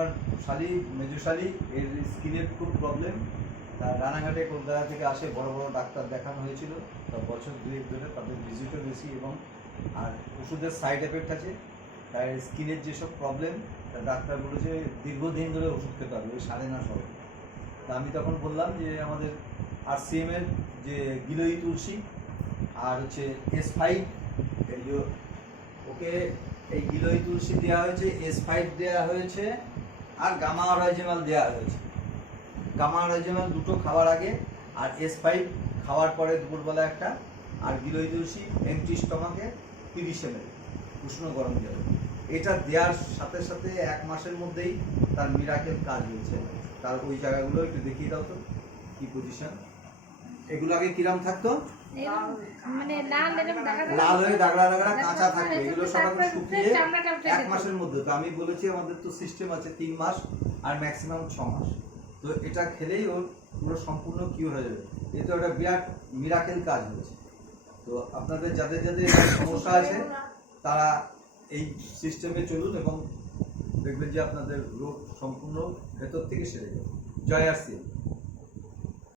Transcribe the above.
আমার মেজো শালি এর স্কিনের খুব প্রবলেম। তার রানাঘাটে কলকাতা থেকে আসে, বড় বড় ডাক্তার দেখানো হয়েছিল, তা বছর 2-1 ধরে তাদের ভিজিটও বেশি, এবং আর ওষুধের সাইড এফেক্ট আছে। তার স্কিনের যেসব প্রবলেম, তার ডাক্তার বলেছে দীর্ঘদিন ধরে ওষুধ খেতে হবে, ওই সারে না সব। তা আমি তখন বললাম যে আমাদের RCM এর যে গিলোই তুলসী আর হচ্ছে S5, এই যে ওকে এই গিলোই তুলসী দেওয়া হয়েছে, S5 দেওয়া হয়েছে, আর গামা অরাইজিনাল দেওয়া হয়েছে। গামা অরাইজিনাল দুটো খাওয়ার আগে, আর S5 খাওয়ার পরে দুপুরবেলা একটা, আর গিলোই তুলসী এমটি স্টমাকে 30 ml উষ্ণ গরম জল। এটা দেওয়ার সাথে সাথে 1 মাসের মধ্যেই তার মিরাকেল কাজ হয়েছে। তার ওই জায়গাগুলো একটু দেখিয়ে দাও তো, কি পজিশন। এগুলো আগে কিরাম থাকতো, মানে লাল হয়ে দাগড়া দাগড়া কাঁচা থাকতো, এগুলো সব এখন শুকিয়ে 1 মাসের মধ্যে। তো আমি বলেছি আমাদের তো সিস্টেম আছে 3 মাস আর ম্যাক্সিমাম 6 মাস, তো এটা খেলেই ওর পুরো সম্পূর্ণ কিউর হয়ে যাবে। এটা একটা বিরাট মিরাকেল কাজ হয়েছে। তো আপনাদের যাদের যাদের সমস্যা আছে তারা এই সিস্টেমে চলুন, এবং দেখবেন যে আপনাদের রোগ সম্পূর্ণ ভেতর থেকে সেরে যাবে। জয় RCM।